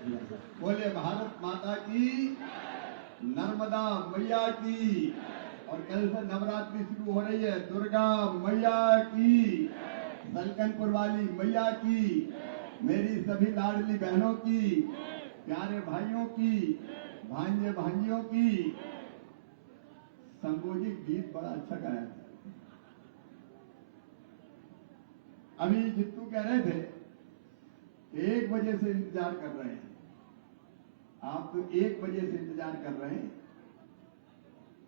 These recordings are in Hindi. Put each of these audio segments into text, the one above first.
बोले भारत माता की, नर्मदा मैया की। और कल से नवरात्रि शुरू हो रही है, दुर्गा मैया की, सलकनपुर वाली मैया की, मेरी सभी लाडली बहनों की, प्यारे भाइयों की, भांजे भांजियों की। शंभू जी गीत बड़ा अच्छा गाया था। अभी जित्तू कह रहे थे 1 बजे से इंतजार कर रहे हैं। आप तो 1 बजे से इंतजार कर रहे हैं,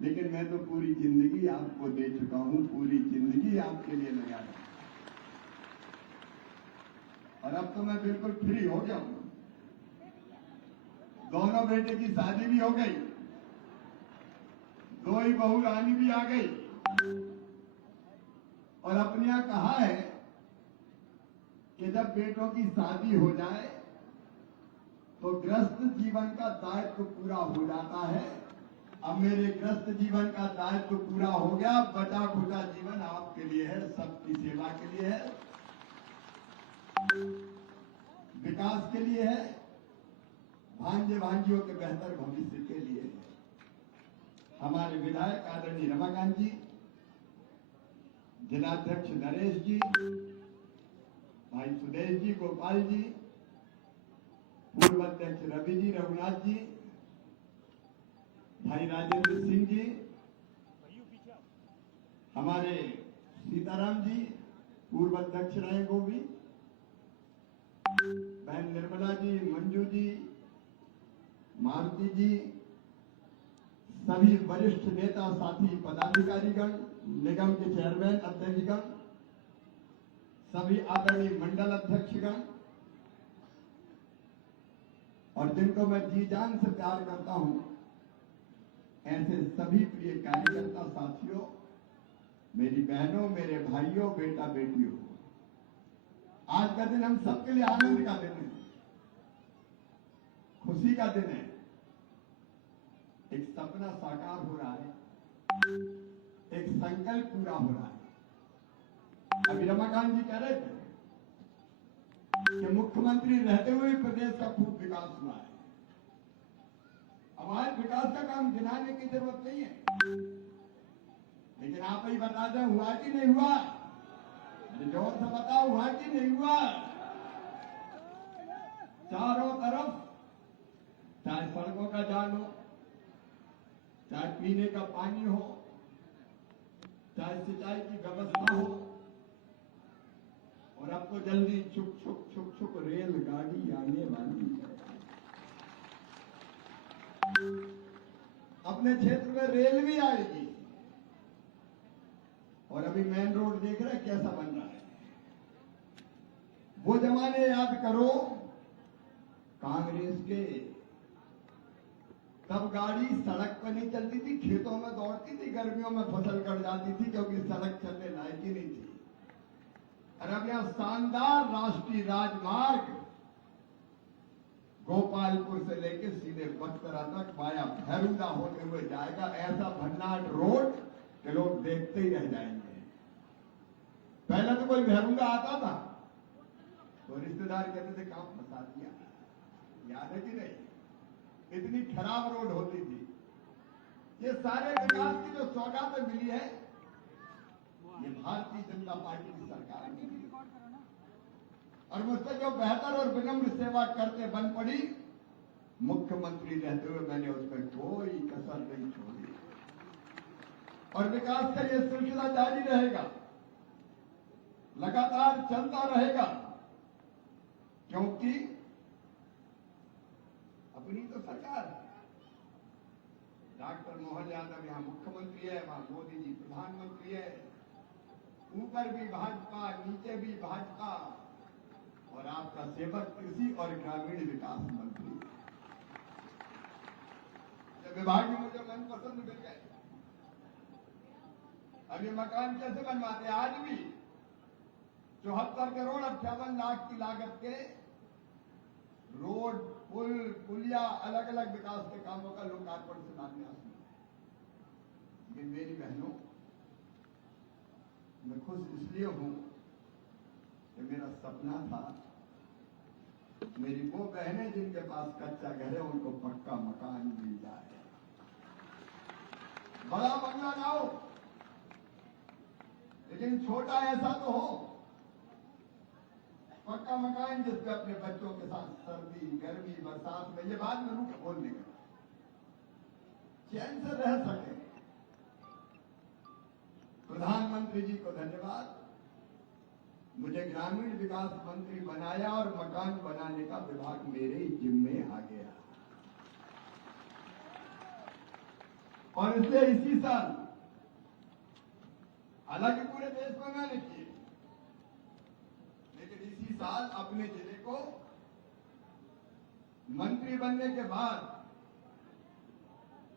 लेकिन मैं तो पूरी जिंदगी आपको दे चुका हूं, पूरी जिंदगी आपके लिए लगा रहा हूं। और अब तो मैं बिल्कुल फ्री हो गया हूं। दोनों बेटे की शादी भी हो गई, 2 ही बहू रानी भी आ गई। और अपने यहां कहा है कि जब बेटों की शादी हो जाए तो गृहस्थ जीवन का दायित्व पूरा हो जाता है। अब मेरे गृहस्थ जीवन का दायित्व पूरा हो गया, बचा खुचा जीवन आपके लिए है, सबकी सेवा के लिए है, विकास के लिए है, भांजे भांजियों के बेहतर भविष्य के लिए है। हमारे विधायक आदरणीय रमाकांत जी, जिलाध्यक्ष नरेश जी, भाई सुदेश जी, गोपाल जी, पूर्व अध्यक्ष रवि जी, रघुनाथ जी, भाई राजेंद्र सिंह जी, हमारे सीताराम जी, पूर्व अध्यक्ष रहे गोभी, बहन निर्मला जी, मंजू जी, मारुति जी, सभी वरिष्ठ नेता साथी पदाधिकारीगण, निगम के चेयरमैन अध्यक्षगण, सभी आदरणीय मंडल अध्यक्षगण, और जिनको मैं जी जान से प्यार करता हूं, ऐसे सभी प्रिय कार्यकर्ता साथियों, मेरी बहनों, मेरे भाइयों, बेटा बेटियों, आज का दिन हम सबके लिए आनंद का दिन है, खुशी का दिन है। एक सपना साकार हो रहा है, एक संकल्प पूरा हो रहा है। अभी रमाकांत जी कह रहे थे कि मुख्यमंत्री रहते हुए प्रदेश का खूब विकास हुआ है। अब आज विकास का काम गिनाने की जरूरत नहीं है, लेकिन आप ही बता दें हुआ कि नहीं हुआ, जोर से बताओ हुआ कि नहीं हुआ। चारों तरफ चाहे सड़कों का जाल हो, चाहे पीने का पानी हो, चाहे सिंचाई की व्यवस्था हो, और अब तो जल्दी छुक छुक छुक छुक रेलगाड़ी आने वाली है। अपने क्षेत्र में रेल भी आएगी। और अभी मेन रोड देख रहे हैं कैसा बन रहा है। वो जमाने याद करो कांग्रेस के, तब गाड़ी सड़क पर नहीं चलती थी, खेतों में दौड़ती थी, गर्मियों में फसल कट जाती थी क्योंकि सड़क चलने लायक ही नहीं थी। और अब यहां शानदार राष्ट्रीय राजमार्ग गोपालपुर से लेकर सीधे बक्सरा तक वाया भैरूदा होते हुए जाएगा। ऐसा भन्नाट रोड कि लोग देखते ही रह जाएंगे। पहले तो कोई भैरूदा आता था तो रिश्तेदार कहते थे काम फंसा दिया, याद है कि नहीं? इतनी खराब रोड होती थी। ये सारे विकास की जो सौगातें मिली है, ये भारतीय जनता पार्टी की सरकार ने मिली। और मुझसे जो बेहतर और विनम्र सेवा करके बन पड़ी, मुख्यमंत्री रहते हुए मैंने उसमें कोई कसर नहीं छोड़ी। और विकास का ये सिलसिला जारी रहेगा, लगातार चलता रहेगा, क्योंकि अपनी तो सरकार है। डॉक्टर मोहन यादव यहां मुख्यमंत्री है, वहां मोदी जी प्रधानमंत्री है, ऊपर भी भाजपा, नीचे भी भाजपा, और आपका सेवक कृषि और ग्रामीण विकास मंत्री। जब विभाग में मुझे मनपसंद मिल गए। अब ये मकान कैसे बनवाते हैं? आज भी 74 करोड़ 58 लाख की लागत के रोड, पुल, पुलिया, अलग अलग विकास के कामों का लोकार्पण शिलान्यास हुआ है। लेकिन मेरी बहनों, मैं खुश इसलिए हूं कि मेरा सपना था मेरी वो बहनें जिनके पास कच्चा घर है उनको पक्का मकान मिल जाए। बड़ा बंगला ना हो, लेकिन छोटा ऐसा तो हो, पक्का मकान जिसपे अपने बच्चों के साथ सर्दी गर्मी बरसात में, ये बाद में रुक बोलने का, चैन से रह सके। प्रधानमंत्री जी को धन्यवाद, मुझे ग्रामीण विकास मंत्री बनाया और मकान बनाने का विभाग मेरे ही जिम्मे आ गया। और इसलिए इसी साल, हालांकि पूरे देश में मैंने किए, लेकिन इसी साल अपने जिले को मंत्री बनने के बाद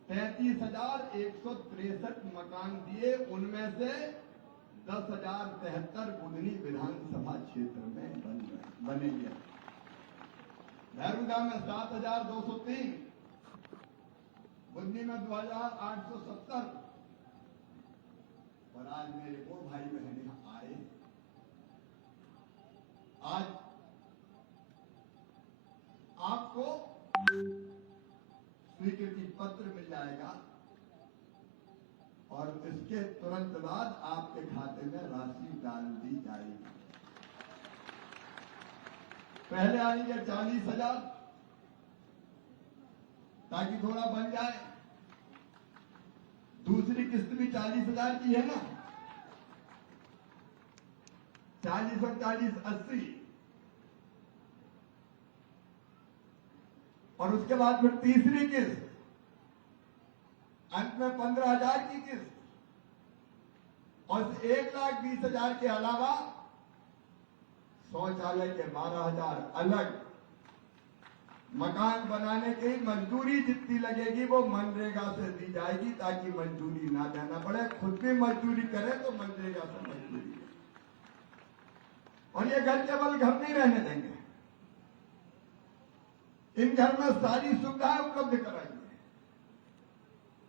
33,163 मकान दिए, उनमें से 10,073 बुधनी विधानसभा क्षेत्र में बनेंगे। भैरूगा में 7,203, बुधनी में 2,870। और आज मेरे वो भाई बहन यहां आए, आज आपको स्वीकृति पत्र मिल जाएगा और इसके तुरंत बाद आपके खाते में राशि डाल दी जाएगी। पहले आएंगे 40,000 ताकि थोड़ा बन जाए। दूसरी किस्त भी 40,000 की है ना, 40 और 40 80, और उसके बाद फिर तीसरी किस्त, अंत में 15,000 की किस्त, और 1,20,000 के अलावा शौचालय के 12,000 अलग। मकान बनाने की मजदूरी जितनी लगेगी वो मनरेगा से दी जाएगी ताकि मजदूरी ना देना पड़े, खुद भी मजदूरी करें तो मनरेगा से मजदूरी दें। और ये घर केवल घर नहीं रहने देंगे, इन घर में सारी सुविधाएं उपलब्ध कराएंगे।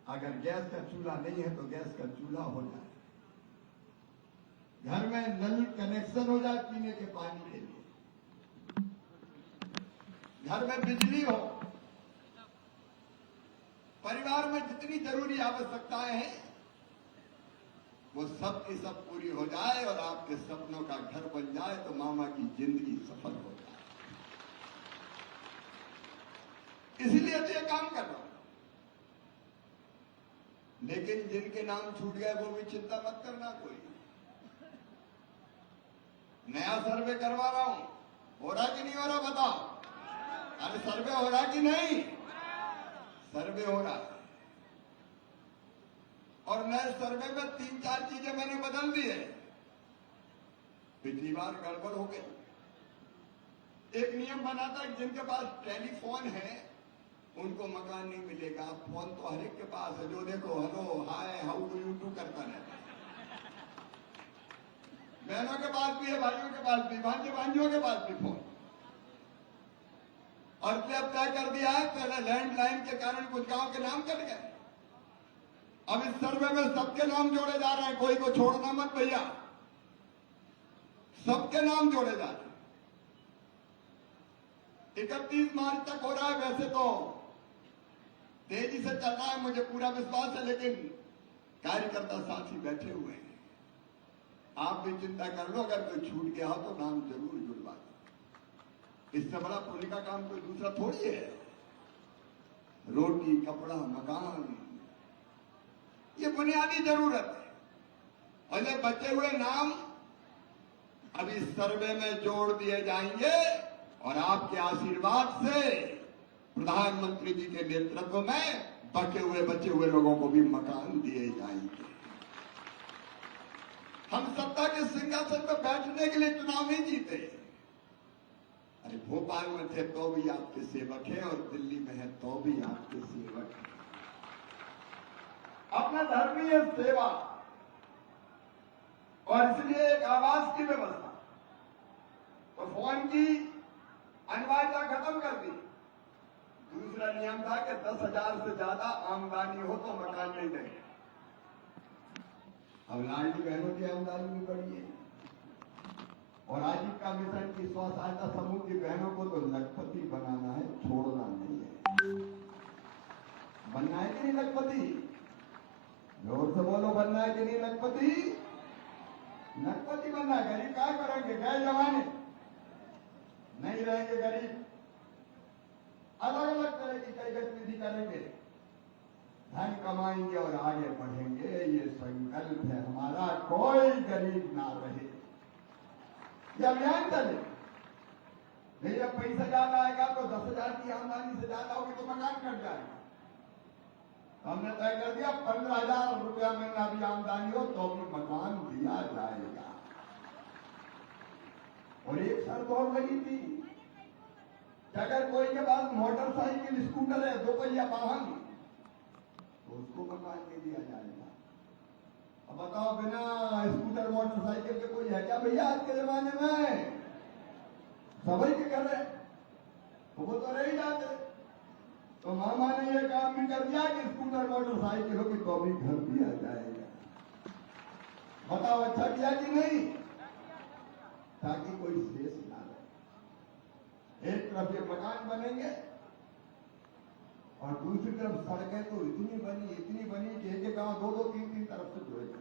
अगर गैस का चूल्हा नहीं है तो गैस का चूल्हा हो जाए, घर में नल कनेक्शन हो जाए पीने के पानी के लिए, घर में बिजली हो, परिवार में जितनी जरूरी आवश्यकताएं हैं वो सब की सब पूरी हो जाए और आपके सपनों का घर बन जाए तो मामा की जिंदगी सफल हो जाए। इसीलिए तो ये काम कर रहा हूं। लेकिन जिनके नाम छूट गए वो भी चिंता मत करना, कोई नया सर्वे करवा रहा हूं। हो रहा कि नहीं हो रहा बताओ? अरे सर्वे हो रहा कि नहीं? सर्वे हो रहा है। और नए सर्वे में 3-4 चीजें मैंने बदल दी है। पिछली बार गड़बड़ हो गई। एक नियम बना था कि जिनके पास टेलीफोन है उनको मकान नहीं मिलेगा। फोन तो हर एक के पास है, जो देखो hello hi how do you do करता रहता है। बहनों के पास भी है, भाइयों के पास भी, भांजियों के पास भी फोन। और अब तय कर दिया है, पहले लैंडलाइन के कारण कुछ गांव के नाम कट गए, अब इस सर्वे में सबके नाम जोड़े जा रहे हैं। कोई को छोड़ना मत भैया, सबके नाम जोड़े जा रहे हैं। 31 मार्च तक हो रहा है। वैसे तो तेजी से चल रहा है, मुझे पूरा विश्वास है, लेकिन कार्यकर्ता साथी बैठे हुए हैं। आप भी चिंता कर लो, अगर कोई छूट गया हो तो नाम जरूर जुड़वा दो। इससे बड़ा पुण्य का काम कोई दूसरा थोड़ी है। रोटी कपड़ा मकान ये बुनियादी जरूरत है। और ये बचे हुए नाम अभी सर्वे में जोड़ दिए जाएंगे और आपके आशीर्वाद से प्रधानमंत्री जी के नेतृत्व में बचे हुए लोगों को भी मकान दिए जाएंगे। हम सत्ता के सिंहासन पर बैठने के लिए चुनाव नहीं जीते। अरे भोपाल में थे तो भी आपके सेवक हैं और दिल्ली में है तो भी आपके सेवक हैं। अपना धर्म ही है सेवा, और इसलिए एक आवास की व्यवस्था, तो फोन की अनिवार्यता खत्म कर दी। दूसरा नियम था कि 10,000 से ज्यादा आमदनी हो तो मकान नहीं देंगे। अब लाडली बहनों की आमदनी भी बढ़ी है और आजीविका मिशन की स्व सहायता समूह की बहनों को तो लखपति बनाना है, छोड़ना नहीं है। बनना है कि नहीं लखपति? जोर से बोलो, बनना है कि नहीं लखपति? लखपति बनना है। गरीब क्या करेंगे? गए जमाने नहीं रहेंगे गरीब, अलग अलग तरह की कई गतिविधि करेंगे, धन कमाएंगे और आगे बढ़ेंगे। ये संकल्प है हमारा, कोई गरीब ना रहे। ये अभियान चले। नहीं, जब पैसा ज्यादा आएगा तो 10,000 की आमदनी से ज्यादा होगी तो मकान कट जाएगा। हमने तय कर दिया 15,000 रुपया महीना भी आमदनी हो तो भी मकान दिया जाएगा। और एक शर्त और लगी थी कि अगर कोई के पास मोटरसाइकिल, स्कूटर है, 2 पहिया वाहन, तो उसको मकान नहीं दिया जाएगा। अब बताओ, बिना स्कूटर मोटरसाइकिल के कोई है क्या भैया आज के जमाने में? सभी के घर है, तो वो तो रह ही जाते। तो मामा ने ये काम भी कर दिया कि स्कूटर मोटरसाइकिल होगी तो भी घर दिया जाएगा। बताओ अच्छा किया कि नहीं? ताकि कोई शेष ना रहे। एक तरफ ये मकान बनेंगे और दूसरी तरफ सड़कें तो इतनी बनी कि एक गांव 2-2, 3-3 तरफ से जुड़ेगा।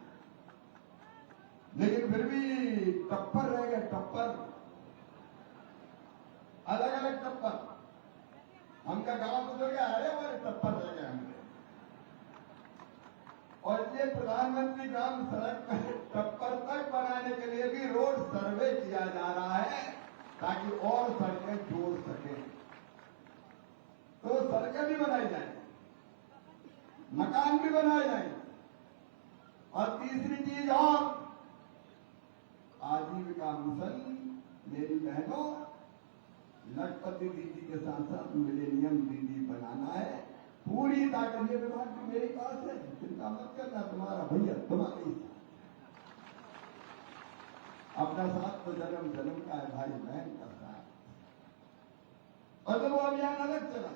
लेकिन फिर भी टप्पर रह गए, टप्पर, अलग अलग टप्पर। हमका गांव गुजर गया, अरे वो टप्पर रह गए हमने। और ये प्रधानमंत्री ग्राम सड़क टप्पर तक बनाने के लिए भी रोड सर्वे किया जा रहा है ताकि और सड़कें जोड़ सके। तो सड़कें भी बनाई जाएंगी, मकान भी बनाए जाएंगे। और तीसरी चीज और, आजीविका मिशन मेरी बहनों लखपति दीदी के साथ साथ मिलेनियम दीदी बनाना है। पूरी ताकत ये विभाग भी मेरे पास है, चिंता मत करना, तुम्हारा भैया तुम्हारे ही अपना साथ तो जन्म जन्म का है, भाई बहन का साथ। और तो वो अभियान अलग चला।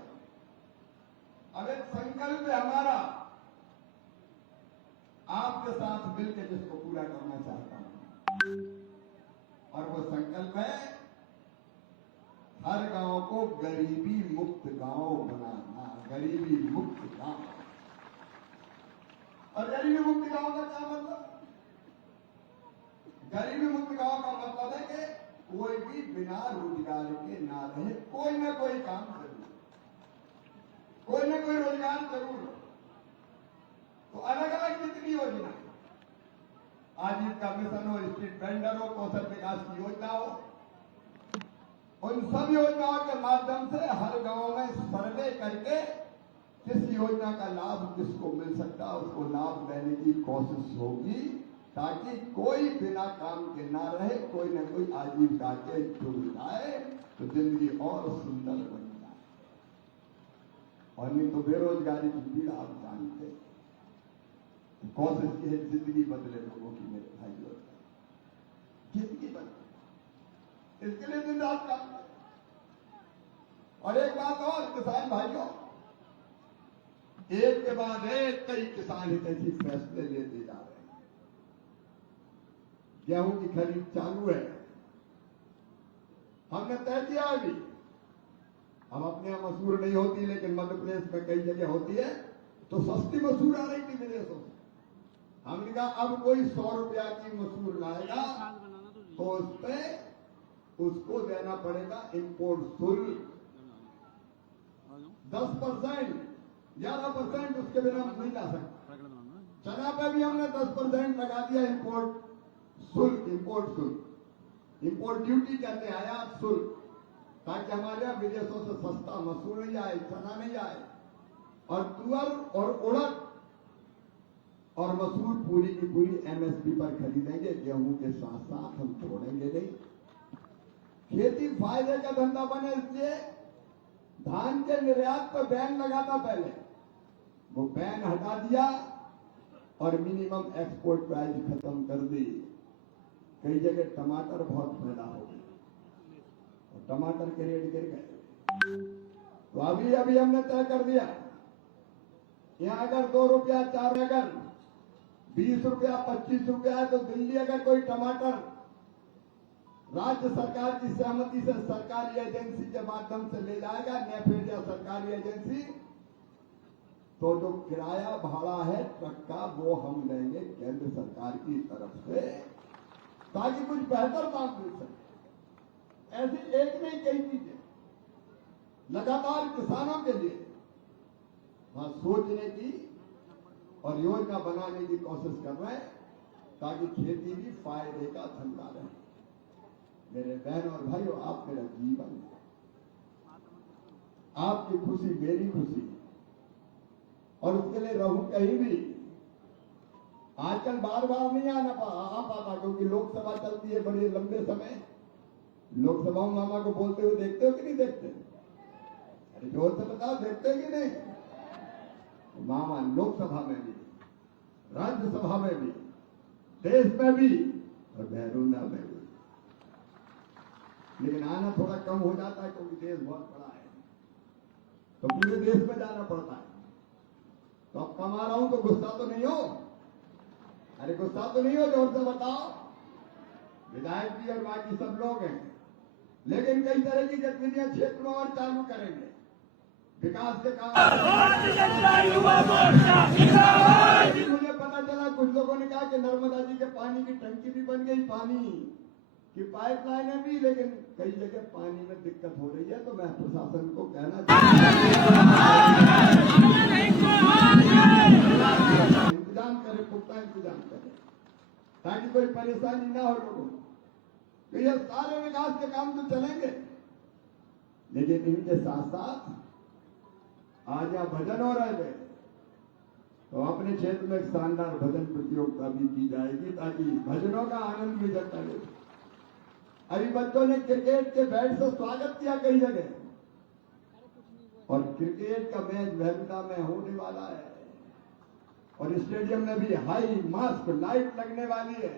अब एक संकल्प है हमारा आपके साथ मिलकर जिसको पूरा करना चाहता हूं, और वो संकल्प है हर गांव को गरीबी मुक्त गांव बनाना। गरीबी मुक्त गांव। और गरीबी मुक्त गांव का क्या मतलब? गरीबी मुक्त गांव का मतलब है कि कोई भी बिना रोजगार के ना रहे, कोई ना कोई काम जरूर, कोई ना कोई रोजगार जरूर। तो अलग अलग जितनी योजना, आजीविका मिशन हो, स्ट्रीट वेंडर हो, कौशल विकास की योजना हो, उन सब योजनाओं के माध्यम से हर गांव में सर्वे करके किस योजना का लाभ किसको मिल सकता है उसको लाभ देने की कोशिश होगी, ताकि कोई बिना काम के ना रहे, कोई न कोई आजीविका के जुड़ जाए तो जिंदगी और सुंदर बन जाए। और नहीं तो बेरोजगारी की पीड़ा आप जानते हैं। कोशिश की है जिंदगी बदले लोगों की, मेरे भाइयों, जिंदगी बदले, इसके लिए दिन रात काम करें। और एक बात और किसान भाइयों, एक के बाद एक कई किसान हितैषी फैसले लेते जा रहे हैं। गेहूं की खरीद चालू है, हमने तय किया अभी। हम अपने यहां मसूर नहीं होती, लेकिन मध्य प्रदेश में कई जगह होती है, तो सस्ती मसूर आ रही थी विदेशों से। हमने कहा अब कोई 100 रुपया की मसूर लाएगा तो उस पर उसको देना पड़ेगा इंपोर्ट शुल्क 10%, 11% उसके बिना नहीं ला सकता। चना पे भी हमने 10% लगा दिया इंपोर्ट शुल्क, इंपोर्ट ड्यूटी कहते हैं, आयात शुल्क, ताकि हमारे यहाँ विदेशों से सस्ता मसूर नहीं आए, चना नहीं आए। और तुअर और उड़द और मसूर पूरी की पूरी एमएसपी पर खरीदेंगे। गेहूं के साथ साथ हम छोड़ेंगे नहीं। खेती फायदे का धंधा बने, इसलिए धान के निर्यात पर बैन लगा था पहले, वो बैन हटा दिया और मिनिमम एक्सपोर्ट प्राइस खत्म कर दी। कई जगह टमाटर बहुत पैदा हो गए और टमाटर के रेट गिर गए। तो अभी हमने तय कर दिया, यहां अगर 2 रुपया 4, अगर 20 रुपया 25 रुपया है, तो दिल्ली अगर कोई टमाटर राज्य सरकार की सहमति से सरकारी एजेंसी के माध्यम से ले जाएगा नेफेड या सरकारी एजेंसी, तो जो किराया भाड़ा है ट्रक का वो हम लेंगे केंद्र सरकार की तरफ से, ताकि कुछ बेहतर दाम मिल सके। ऐसी एक नहीं कई चीजें लगातार किसानों के लिए वहां सोचने की और योजना बनाने की कोशिश कर रहे हैं, ताकि खेती भी फायदे का धंधा रहे। मेरे बहन और भाइयों, आप मेरा जीवन है, आपकी खुशी मेरी खुशी, और उसके लिए रहूं कहीं भी। आजकल बार बार नहीं आ पाता, क्योंकि लोकसभा चलती है बड़े लंबे समय। लोकसभा में मामा को बोलते हुए देखते हो कि नहीं देखते? अरे जोर से बताओ, देखते हो कि नहीं? मामा लोकसभा में भी, राज्यसभा में भी, देश में भी और बहरूना में भी। लेकिन आना थोड़ा कम हो जाता है, क्योंकि देश बहुत बड़ा है, तो पूरे देश में जाना पड़ता है। तो अब कमा रहा हूं तो गुस्सा तो नहीं हो? अरे गुस्सा तो नहीं हो? जोर से बताओ। विधायक जी और बाकी सब लोग हैं, लेकिन कई तरह की गतिविधियां क्षेत्र में और चालू करेंगे। विकास के काम मुझे पता चला, कुछ लोगों ने कहा कि नर्मदा जी के पानी की टंकी भी बन गई, पानी की पाइपलाइनें भी, लेकिन कई जगह पानी में दिक्कत हो रही है। तो मैं प्रशासन को कहना इंतजाम करें, पुख्ता इंतजाम करें, ताकि कोई परेशानी ना हो लोगों को। तो ये सारे विकास के काम तो चलेंगे, लेकिन इनके साथ साथ आज यहाँ भजन हो रहे थे, तो अपने क्षेत्र में एक शानदार भजन प्रतियोगिता भी की जाएगी, ताकि भजनों का आनंद भी जता है। अभी बच्चों ने क्रिकेट के बैट से स्वागत किया कई जगह, और क्रिकेट का मैच बहरूदा में होने वाला है, और स्टेडियम में भी हाई मास्क लाइट लगने वाली है।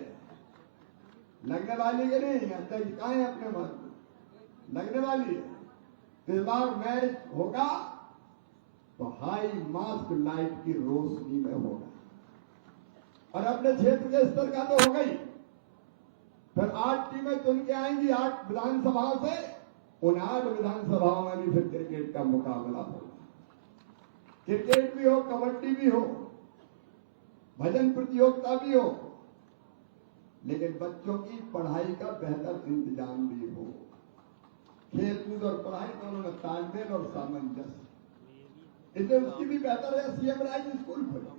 लगने वाली है नहीं? अध्यक्ष कहाँ है अपने मास्क? लगने वाली है। इस बार मैच होगा तो हाई मास्क लाइट की रोशनी में होगा, और अपने क्षेत्र के स्तर का तो हो गई। फिर 8 टीमें चुन के आएंगी 8 विधानसभाओं से, उन 8 विधानसभाओं में भी फिर क्रिकेट का मुकाबला होगा। क्रिकेट भी हो, कबड्डी भी हो, भजन प्रतियोगिता भी हो, लेकिन बच्चों की पढ़ाई का बेहतर इंतजाम भी हो। खेल कूद और पढ़ाई दोनों में तालमेल और सामंजस्य, इसलिए उसकी भी बेहतर है। सीएम राज स्कूल खोले,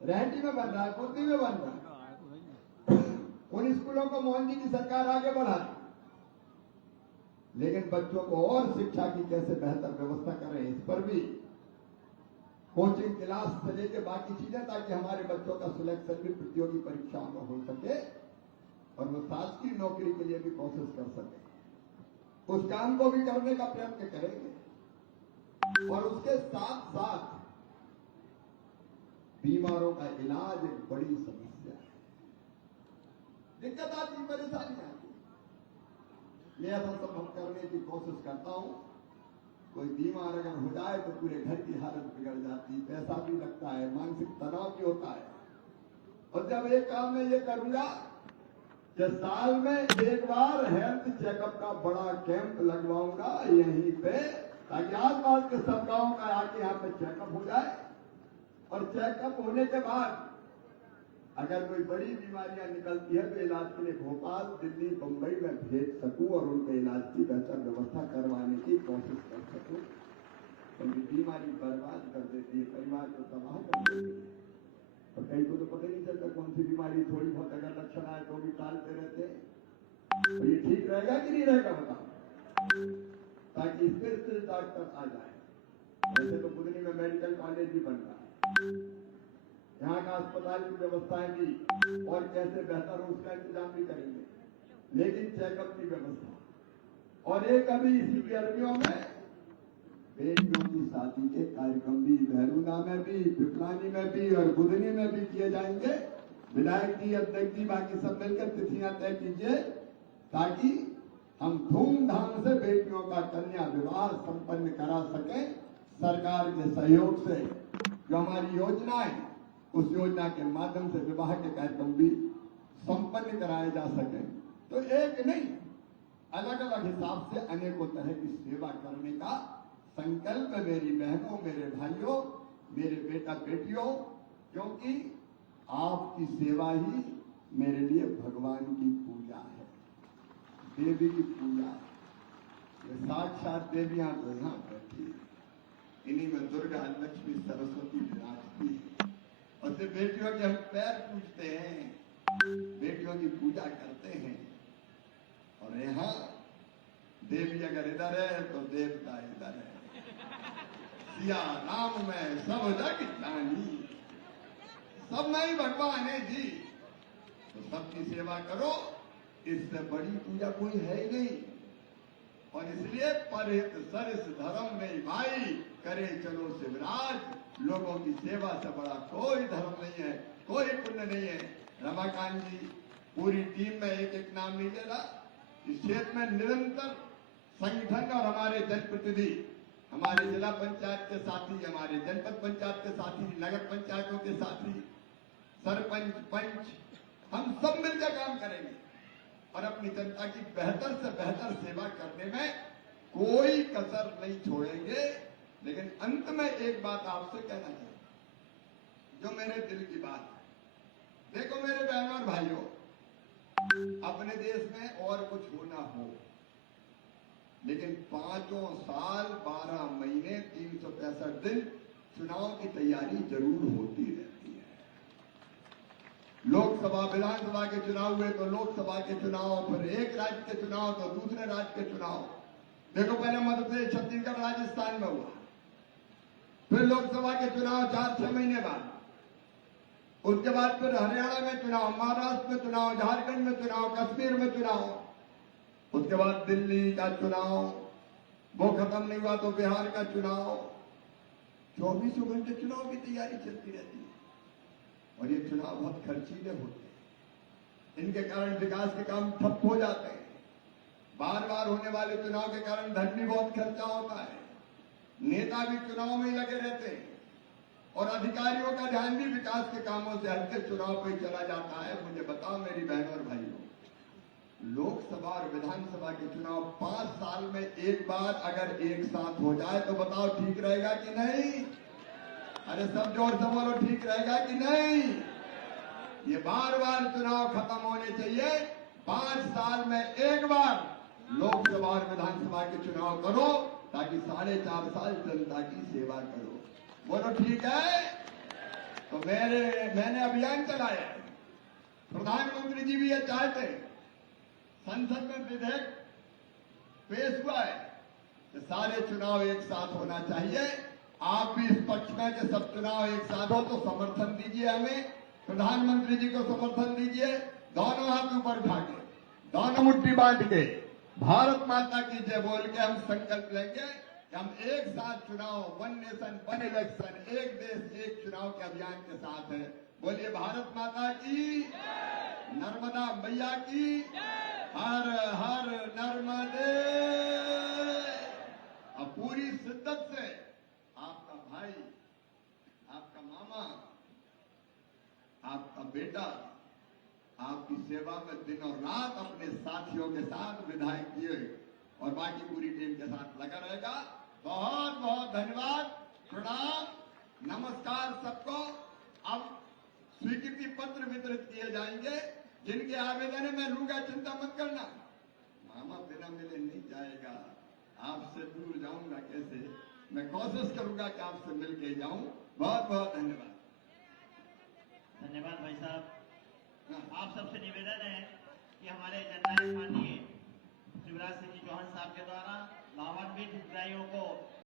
रहटी में बन रहा है, कुर्ती में बन रहा है। उन स्कूलों को मोहन जी की सरकार आगे बढ़ा रही, लेकिन बच्चों को और शिक्षा की कैसे बेहतर व्यवस्था करें, इस पर भी कोचिंग क्लास से लेकर बाकी चीजें, ताकि हमारे बच्चों का सिलेक्शन भी प्रतियोगी परीक्षाओं में हो सके और वो शासकीय नौकरी के लिए भी कोशिश कर सके। उस काम को भी करने का प्रयत्न करेंगे, और उसके साथ साथ बीमारों का इलाज एक बड़ी समस्या है। दिक्कत आती, परेशानी आती, यह सब हम करने की कोशिश करता हूं। कोई बीमार अगर हो जाए तो पूरे घर की हालत बिगड़ जाती, पैसा भी लगता है, मानसिक तनाव भी होता है। और जब एक काम में ये करूंगा कि साल में एक बार हेल्थ चेकअप का बड़ा कैंप लगवाऊंगा यहीं पे, ताकि आसपास के सब गांवों का आके यहाँ पे चेकअप हो जाए, और चेकअप होने के बाद अगर कोई बड़ी बीमारियां निकलती है तो इलाज के लिए भोपाल, दिल्ली, बंबई में भेज सकूं, और उनके इलाज की बेहतर व्यवस्था करवाने की कोशिश कर सकूं। क्योंकि बीमारी बर्बाद कर देती है, परिवार को तबाह कर देती है, और कई को तो पता नहीं चलता कौन सी बीमारी थोड़ी बहुत अगर लक्षण आए तो भी टालते रहते हैं। तो ये ठीक रहेगा कि नहीं रहेगा बताओ, ताकि स्पेशलिस्ट डॉक्टर आ जाए। वैसे तो बुधनी में मेडिकल कॉलेज भी बन रहा है, यहाँ का अस्पताल की व्यवस्थाएं भी और कैसे बेहतर हो उसका इंतजाम भी करेंगे, लेकिन चेकअप की व्यवस्था, और एक अभी इसी गर्मियों में बेटियों की शादी के कार्यक्रम भी बहरूदा में भी, पिपलानी में भी और बुधनी में भी किए जाएंगे। विधायक जी, अध्यक्ष जी, बाकी सब मिलकर तिथियां तय कीजिए, ताकि हम धूमधाम से बेटियों का कन्या विवाह संपन्न करा सकें। सरकार के सहयोग से जो हमारी योजना है, उस योजना के माध्यम से विवाह के कार्यक्रम भी संपन्न कराए जा सके। तो एक नहीं, अलग अलग हिसाब से अनेकों तरह की सेवा करने का संकल्प मेरी बहनों, मेरे भाइयों, मेरे बेटा बेटियों, क्योंकि आपकी सेवा ही मेरे लिए भगवान की पूजा है, देवी की पूजा है। ये साक्षात देवियां तो यहां बैठी, इन्हीं में दुर्गा, लक्ष्मी, सरस्वती विराजती है। और सिर्फ बेटियों के हम पैर पूजते हैं, बेटियों की पूजा करते हैं। और यहाँ देवी अगर इधर है तो देवता इधर है। सिया राम में सब जग जानी, सब में ही भगवान है जी। तो सबकी सेवा करो, इससे बड़ी पूजा कोई है ही नहीं। और इसलिए परहित सरिस धर्म नहीं भाई, करे चलो शिवराज। लोगों की सेवा से बड़ा कोई धर्म नहीं है, कोई पुण्य नहीं है। रमाकांत जी पूरी टीम में एक एक नाम नहीं ले रहा, इस क्षेत्र में निरंतर संगठन और हमारे जनप्रतिनिधि, हमारे जिला पंचायत के साथी, हमारे जनपद पंचायत के साथी, नगर पंचायतों के साथी, सरपंच, पंच, हम सब मिलकर काम करेंगे और अपनी जनता की बेहतर से बेहतर सेवा करने में कोई कसर नहीं छोड़ेंगे। लेकिन अंत में एक बात आपसे कहना चाहिए, जो मेरे दिल की बात है। देखो मेरे बहनों और भाइयों, अपने देश में और कुछ होना हो, लेकिन 5 साल 12 महीने 365 दिन चुनाव की तैयारी जरूर होती रहती है। लोकसभा, विधानसभा के चुनाव हुए तो लोकसभा के चुनाव, फिर एक राज्य के चुनाव तो दूसरे राज्य के चुनाव। देखो पहले मध्य प्रदेश, छत्तीसगढ़, राजस्थान में हुआ, फिर लोकसभा के चुनाव 4-6 महीने बाद, उसके बाद फिर हरियाणा में चुनाव, महाराष्ट्र में चुनाव, झारखंड में चुनाव, कश्मीर में चुनाव, उसके बाद दिल्ली का चुनाव, वो खत्म नहीं हुआ तो बिहार का चुनाव। 24 घंटे चुनाव की तैयारी चलती रहती है और ये चुनाव बहुत खर्चीले होते हैं। इनके कारण विकास के काम ठप हो जाते हैं। बार बार होने वाले चुनाव के कारण धन भी बहुत खर्चा होता है, नेता भी चुनाव में ही लगे रहते हैं और अधिकारियों का ध्यान भी विकास के कामों से हटके चुनाव पर ही चला जाता है। मुझे बताओ मेरी बहनों और भाइयों, लोकसभा और विधानसभा के चुनाव 5 साल में एक बार अगर एक साथ हो जाए तो बताओ ठीक रहेगा कि नहीं? अरे सब जोर से बोलो, ठीक रहेगा कि नहीं? ये बार बार चुनाव खत्म होने चाहिए। 5 साल में एक बार लोकसभा और विधानसभा के चुनाव करो ताकि 4.5 साल जनता की सेवा करो। बोलो ठीक है? तो मैंने अभियान चलाया, प्रधानमंत्री जी भी ये चाहते हैं, संसद में विधेयक पेश हुआ है कि सारे चुनाव एक साथ होना चाहिए। आप भी इस पक्ष में कि सब चुनाव एक साथ हो तो समर्थन दीजिए, हमें प्रधानमंत्री जी को समर्थन दीजिए। दोनों हाथ ऊपर उठा के, दोनों मुट्ठी बांट के, भारत माता की जय बोल के हम संकल्प लेंगे कि हम एक साथ चुनाव, वन नेशन वन इलेक्शन, एक देश एक चुनाव के अभियान के साथ है। बोलिए भारत माता की, नर्मदा मैया की, हर हर नर्मदे। अब पूरी शिद्दत से आपका भाई, आपका मामा, आपका बेटा आपकी सेवा में दिन और रात अपने साथियों के साथ, विधायक और बाकी पूरी टीम के साथ लगा रहेगा। बहुत बहुत धन्यवाद, प्रणाम, नमस्कार सबको। अब स्वीकृति पत्र वितरित किए जाएंगे। जिनके आवेदन है मैं लूंगा, चिंता मत करना। मामा बिना मिले नहीं जाएगा, आपसे दूर जाऊंगा कैसे? मैं कोशिश करूंगा कि आपसे मिलके जाऊं। बहुत बहुत धन्यवाद। धन्यवाद भाई साहब। आप सबसे निवेदन है कि हमारे जननायक माननीय